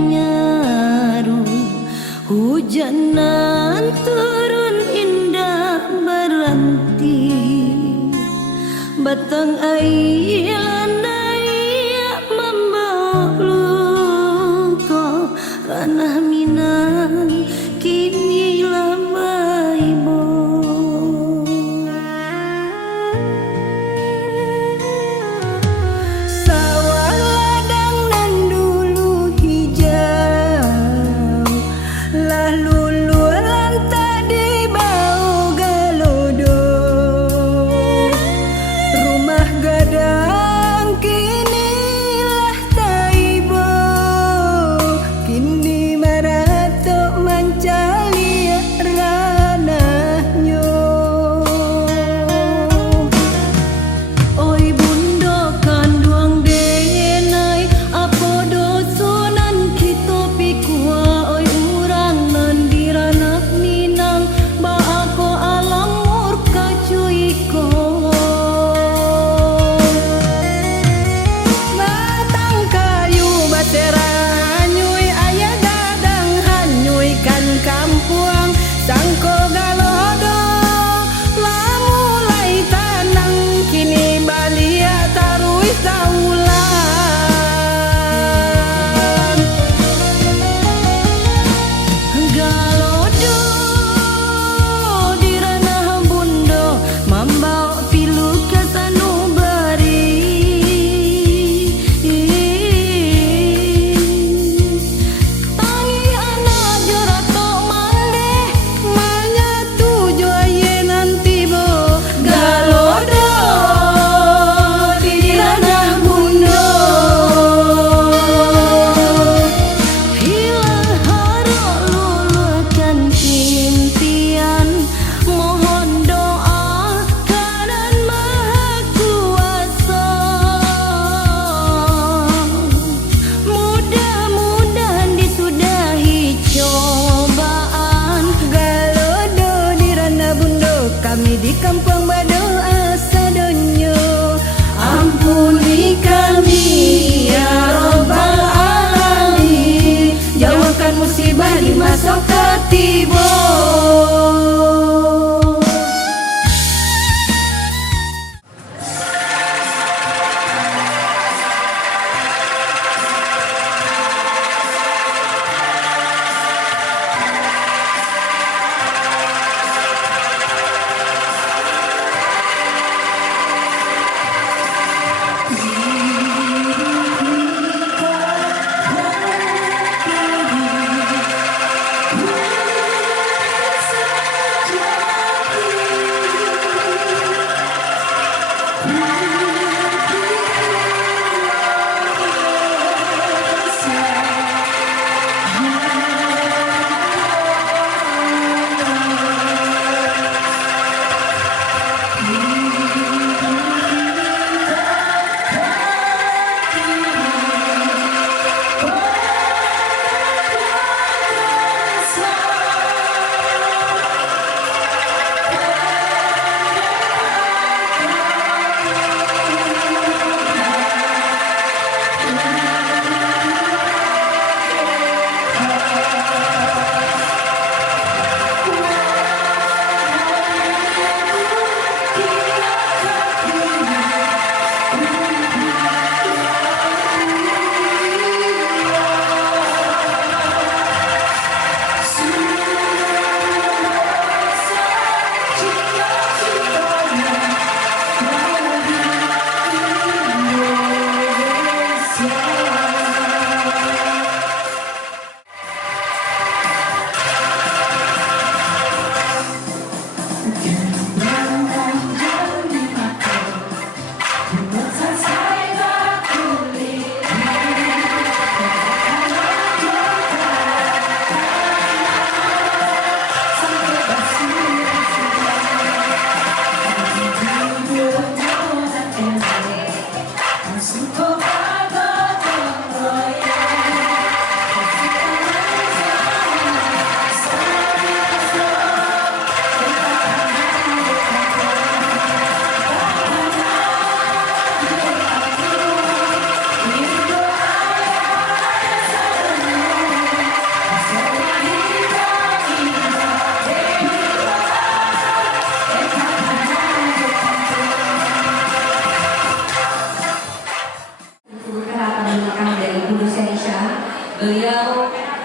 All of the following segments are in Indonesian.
menyaru, hujanan turun indah berhenti, batang air landai membawa luka, ranah Minang kini lambai bo. Sawah ladang nan dulu hijau, lah luluran tadi bau galodo. Rumah gadang kini lah taibo, kini marato mencali ranahnya. Oi bundo kanduang denai, apa dosunan kita pikua. Oi urang nan diranah Minang, ba ako alam murka cuiko. Batang kayu batera nyui, ayah gadang hanyui kan kampuang. Sangko galodo lah mulai tanang, kini balia tarui saulan. Galodo di ranah bundo, membawa pilu ke sanubari. Tangi anak jurato mande, menyatu joye nanti bo. Galodo di ranah bundo, hilang harap luluhkan impian. Mohon doa kanan Maha Kuasa, mudah-mudahan disudahi cobaan. Galodo di ranah bundo, kami di kampung berdoa sadonyo. Ampuni kami ya Rabbal Alamin, jauhkan musibah di masa ketiba.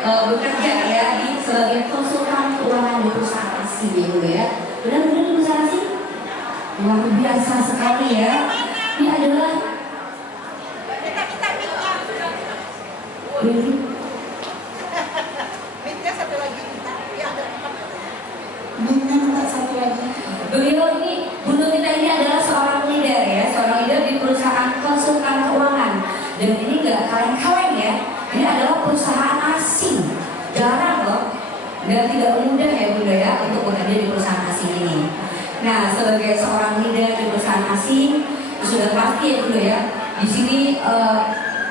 bekerja ya sebagai konsultan keuangan di perusahaan asing ya Bu ya. Benar-benar di perusahaan asing luar biasa sekali ya. Ini adalah beliau ini, Bunda kita ini adalah seorang leader ya, seorang leader di perusahaan konsultan keuangan. Dan ini nggak kaleng-kaleng ya, ini adalah perusahaan asing, jarang loh, dan tidak mudah ya Bunda ya untuk bekerja di perusahaan asing ini. Nah, sebagai seorang leader di perusahaan asing, sudah pasti ya Bunda ya, di sini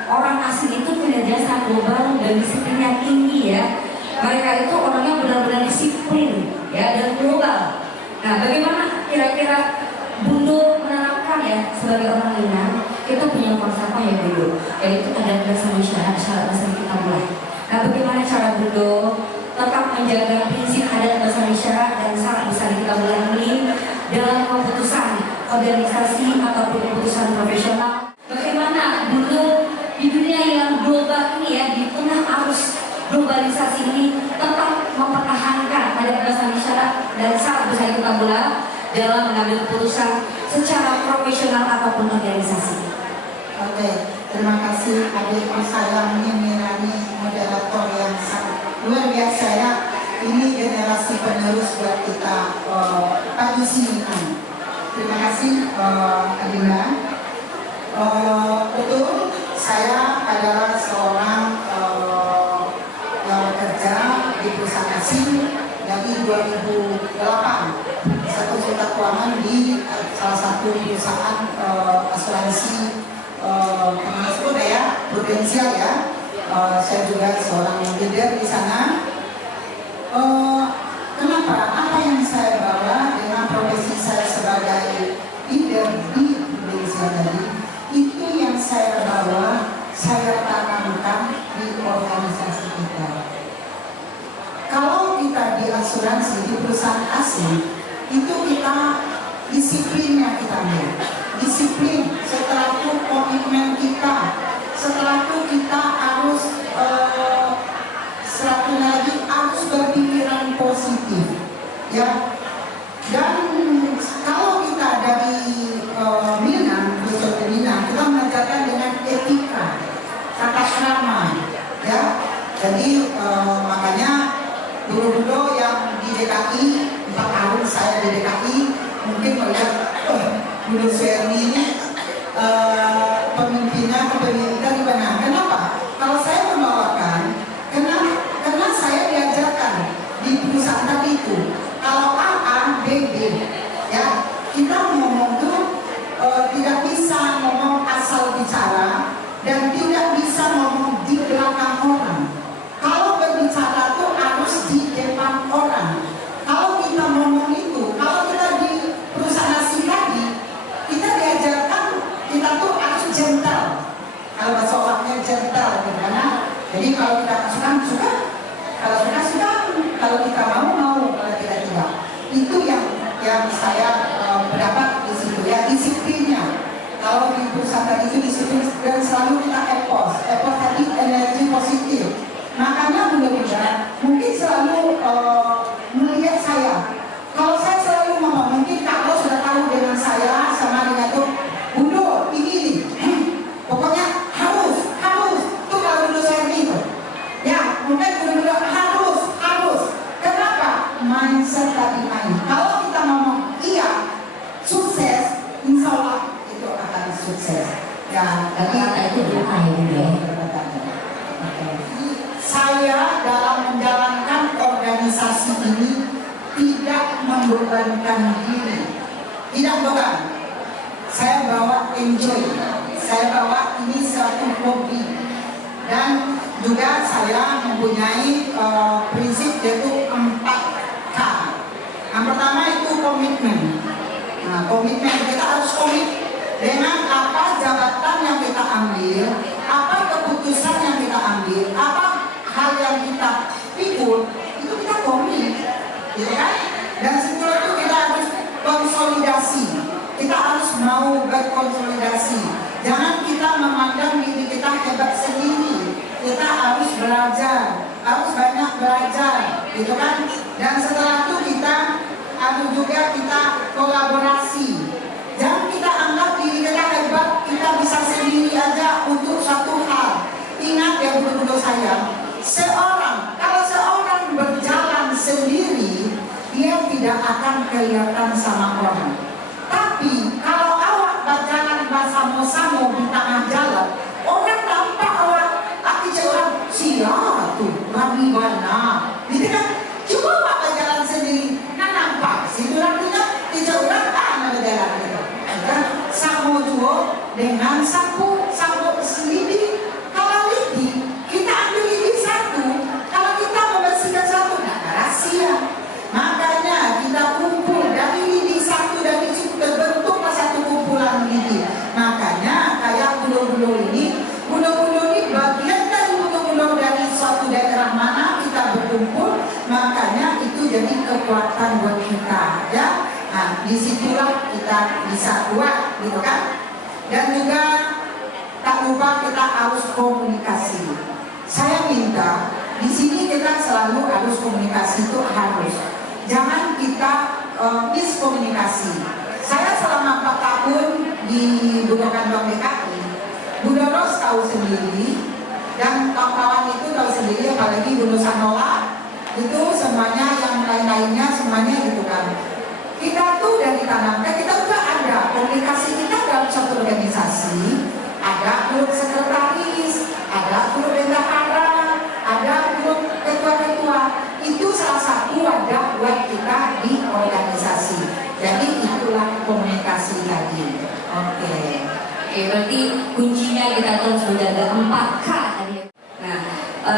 orang asing itu punya jasa global dan disiplinnya tinggi ya. Mereka itu orangnya benar-benar disiplin ya dan global. Nah, bagaimana kira-kira Bunda menerapkan ya sebagai orang Minang? Kita punya falsafah ya Bunda, yaitu ada dasar masyarakat, syarat dasar kita mulai. Nah, bagaimana cara Bunda tetap menjaga prinsip adat dasar masyarakat dan syarat besar kita mulai dalam keputusan organisasi ataupun keputusan profesional? Bagaimana Bunda di dunia yang global ini ya, di tengah arus globalisasi ini tetap mempertahankan adat dasar masyarakat dan syarat besar kita mulai dalam mengambil keputusan secara profesional ataupun organisasi? Oke, terima kasih adik saya Mirani, moderator yang sangat luar biasa ya. Ini generasi penerus buat kita Padusi Minang. Terima kasih Adinda. Betul, saya adalah seorang yang bekerja di perusahaan asing dari 2008. Saya konsultan keuangan di salah satu perusahaan asuransi pengasuh ya, prudensial ya. Saya juga seorang leader di sana. Kenapa? Apa yang saya bawa dengan profesi saya sebagai leader di prudensial tadi, itu yang saya bawa, saya tanamkan di organisasi kita. Kalau kita di asuransi di perusahaan asing, itu kita disiplinnya kita lihat. Disiplin, setelah itu komitmen kita, setelah itu kita harus satu lagi harus berpikiran positif ya. Dan kalau kita dari Minang, khususnya Minang, kita mengajarkan dengan etika, tata krama ya. Jadi makanya dulu-dulu yang di DKI, 4 tahun saya di DKI, mungkin melihat Bunda Suherni ini pemimpinnya kepemimpinan di mana? Kenapa? Kalau saya membawakan, karena saya diajarkan di perusahaan tadi itu, kalau A, B, B ya, kita ngomong tuh tidak bisa ngomong asal bicara dan tidak bisa ngomong di belakang orang. Kalau berbicara tuh harus di depan orang. Kalau kita ngomong itu, kalau kita di perusahaan asing tadi, kita diajarkan kita tuh harus gentle. Kalau bahasa orangnya gentle, karena jadi kalau kita suka, kalau kita suka, kalau kita mau, kalau kita tidak. Itu yang saya pendapat di situ ya, disiplinnya. Kalau di perusahaan tadi itu disiplin dan selalu kita effort tadi energi positif. Makanya mudah-mudahan mungkin selalu melihat saya. Kalau saya selalu ngomong, mungkin kalau sudah tahu dengan saya sama dengan tuh, Bundo ini pokoknya harus tuh kalau dulu saya itu. Ya, mungkin dulu harus. Kenapa? Mindset tadi main. Kalau kita ngomong iya, sukses, insya Allah itu akan sukses. Ya, Kata-kata itu doa ya Bunda ya. Saya dalam menjalankan organisasi ini tidak membebankan diri, tidak beban. Saya bawa enjoy, saya bawa ini suatu hobi, dan juga saya mempunyai prinsip yaitu 4K. Yang pertama itu komitmen. Nah, komitmen kita harus komit dengan apa jabatan yang kita ambil, apa keputusan yang kita ambil, apa hal yang kita pikul, itu kita komit, gitu kan? Dan setelah itu kita harus konsolidasi, kita harus mau berkonsolidasi. Jangan kita memandang diri kita hebat sendiri, kita harus belajar, harus gitu kan? Dan setelah itu kita kita kolaborasi. Jangan kita anggap diri kita hebat, kita bisa sendiri aja untuk suatu hal. Ingat ya bunda-bunda saya, kalau seorang berjalan sendiri, dia tidak akan kelihatan sama orang. Tapi kalau awak berjalan bersama-sama di tengah jalan, orang nampak awak, orang siapa tuh, kami mana, gitu kan? Coba awak berjalan sendiri, nampak situ artinya tidak orang mana berjalan gitu. Dan sama juga dengan sapu lidi. Kalau lidi kita ambil lidi satu, kalau kita membersihkan satu, nah rahasia. Makanya kita kumpul dari lidi satu, dari situ terbentuklah satu kumpulan lidi. Makanya kayak bulu-bulu ini bagian dari bulu-bulu dari suatu daerah mana kita berkumpul, makanya itu jadi kekuatan buat kita ya. Nah disitulah kita bisa kuat gitu kan. Dan juga tak lupa kita harus komunikasi. Saya minta di sini kita selalu harus komunikasi, itu harus. Jangan kita miskomunikasi. Saya selama 4 tahun di Bunda Kantong DKI, Bunda Ros tahu sendiri dan kawan-kawan itu tahu sendiri, apalagi Bunda Sanola itu semuanya, yang lain-lainnya semuanya gitu kan. Kita tuh dari tanamkan, kita juga ada komunikasi kita dalam suatu organisasi, ada grup sekretaris, ada grup bendahara, ada grup ketua-ketua. Itu salah satu wadah buat kita di organisasi. Jadi itulah komunikasi tadi. Oke, berarti kuncinya kita terus menjaga 4K tadi. Nah,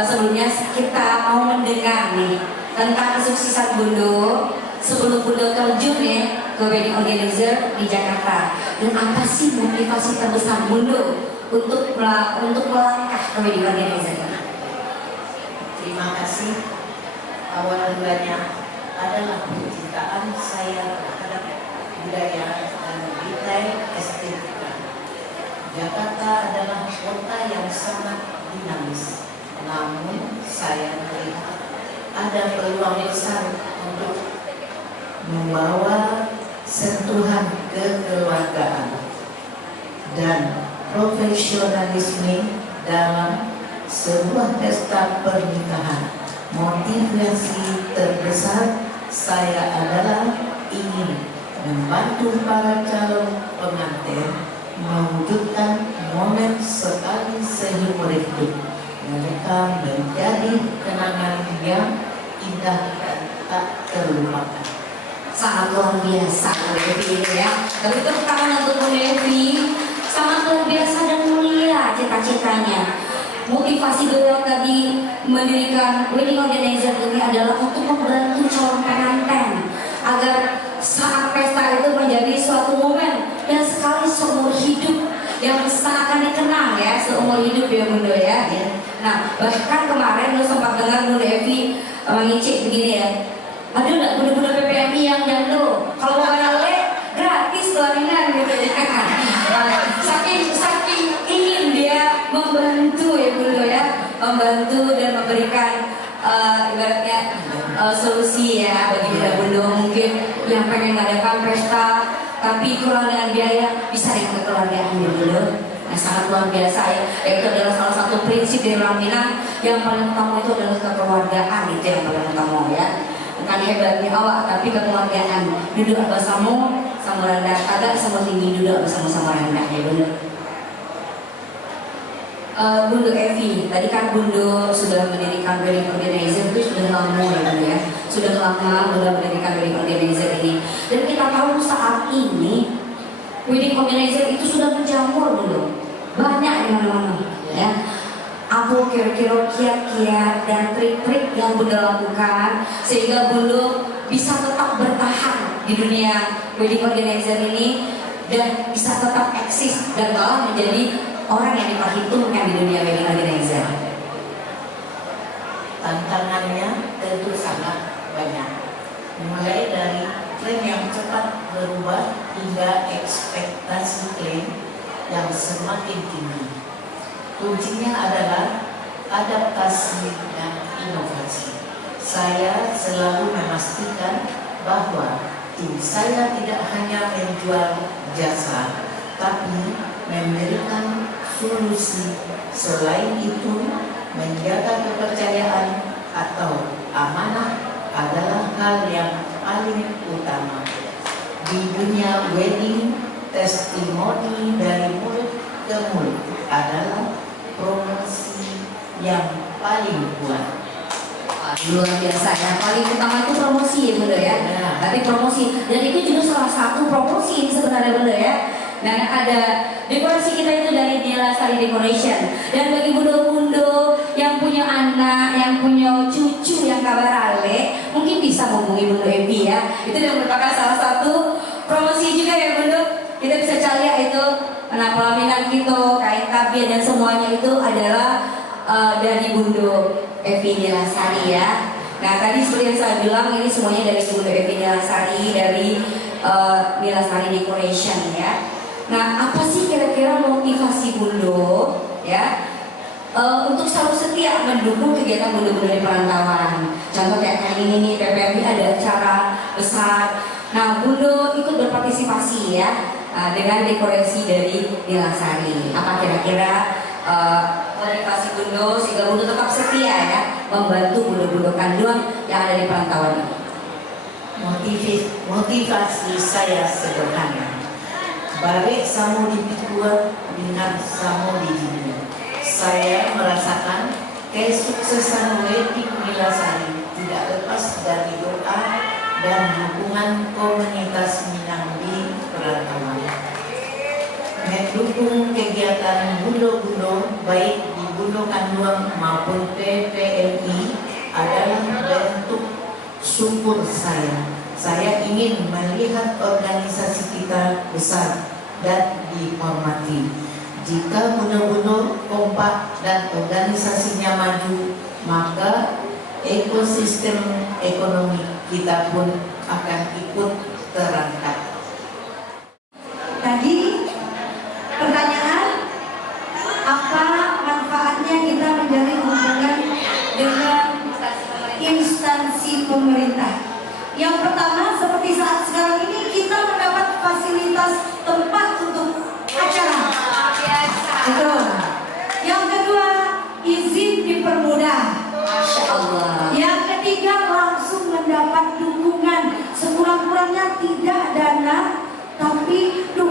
sebelumnya kita mau mendengar nih tentang kesuksesan Bundo sebelum Bundo terjun ya ke wedding organizer di Jakarta. Dan apa sih motivasi terbesar Bundo untuk melangkah ke wedding organizer? Terima kasih. Awal mulanya adalah kecintaan saya terhadap budaya dan detail estetika. Jakarta adalah kota yang sangat dinamis. Namun saya melihat ada peluang besar untuk membawa sentuhan kekeluargaan dan profesionalisme dalam sebuah pesta pernikahan. Motivasi terbesar saya adalah ingin membantu para calon pengantin mewujudkan momen sekali seumur hidup mereka menjadi kenangan yang indah dan tak terlupakan. Sangat luar biasa Devi ini ya. Tapi tepuk tangan untuk Bu Devi. Sangat luar biasa dan mulia cita-citanya. Motivasi beliau tadi mendirikan wedding organizer ini adalah untuk membantu calon pengantin agar saat pesta itu menjadi suatu momen dan sekali seumur hidup yang akan dikenang ya, seumur hidup ya Bunda ya. Nah bahkan kemarin lu sempat dengar Bu Devi mengicip begini ya, aduh enggak bunda-bunda PPMI yang jando kalau mau lele gratis kelarinan gitu ya. Saking ingin dia membantu ya Bunda ya, membantu dan memberikan ibaratnya solusi ya bagi bunda-bunda mungkin yang pengen mengadakan pesta tapi kurang dengan biaya, bisa dengan kekeluargaan ya Bunda. Nah sangat luar biasa ya, itu adalah salah satu prinsip dari orang Minang. Yang paling utama itu adalah kekeluargaan, itu yang paling utama ya. Bukan hebatnya awak, tapi kekeluargaan. Duduk bersama sama rendah, kagak sama tinggi duduk bersama-sama rendah ya Bunda. Bundo Evi, tadi kan Bundo sudah mendirikan wedding organizer itu sudah lama ya Bunda ya. Sudah lama Bundo mendirikan wedding organizer ini. Dan kita tahu saat ini wedding organizer itu sudah menjamur Bundo. Banyak di mana-mana ya. Apa kira-kira kiat-kiat dan trik-trik yang Bundo lakukan sehingga Bundo bisa tetap bertahan di dunia wedding organizer ini dan bisa tetap eksis dan malah menjadi orang yang diperhitungkan di dunia wedding organizer? Tantangannya tentu sangat banyak, mulai dari tren yang cepat berubah hingga ekspektasi klaim yang semakin tinggi. Kuncinya adalah adaptasi dan inovasi. Saya selalu memastikan bahwa tim saya tidak hanya menjual jasa, tapi memberikan solusi. Selain itu, menjaga kepercayaan atau amanah adalah hal yang paling utama. Di dunia wedding, testimoni dari mulut ke mulut adalah promosi yang paling kuat. Luar biasa ya, paling utama itu promosi ya Bunda ya. Tapi promosi, dan itu juga salah satu promosi ini sebenarnya Bunda ya. Dan ada dekorasi kita itu dari Dela Sari Decoration. Dan bagi bundo-bundo yang punya anak, yang punya cucu yang kabar ale, mungkin bisa menghubungi Bundo Evi ya. Itu merupakan salah satu promosi juga ya Bundo. Kita bisa cari ya itu, pelaminan kita, kain kabia dan semuanya itu adalah dari Bundo Evi Dela Sari ya. Nah tadi seperti yang saya bilang, ini semuanya dari Bundo Evi Dela Sari, dari Dela Sari Decoration ya. Nah apa sih kira-kira motivasi Bundo ya untuk selalu setia mendukung kegiatan Bundo-Bundo di perantauan? Contoh kayak kali ini nih, PPMI ada acara besar. Nah Bundo ikut berpartisipasi ya dengan dekorasi dari Dela Sari. Apa kira-kira motivasi Bundo sehingga Bundo tetap setia ya membantu Bundo-Bundo Kanduang yang ada di perantauan ini? Motivasi saya sederhana. Balik samo di Pikua, dengan samo di dunia. Saya merasakan kesuksesan wedding Dela Sari tidak lepas dari doa dan dukungan komunitas Minang di perantauan. Mendukung kegiatan Bundo-Bundo baik di Bundo Kanduang maupun PPMI adalah bentuk syukur saya. Saya ingin melihat organisasi kita besar dan dihormati. Jika Bundo-Bundo kompak dan organisasinya maju, maka ekosistem ekonomi kita pun akan ikut terangkat. Tadi pertanyaan, apa manfaatnya kita menjalin hubungan dengan instansi pemerintah? Yang pertama, seperti saat sekarang ini kita mendapat fasilitas tempat untuk acara. Betul. Yang kedua, izin dipermudah. Masya Allah. Yang ketiga, langsung mendapat dukungan. Sekurang-kurangnya tidak dana, tapi dukungan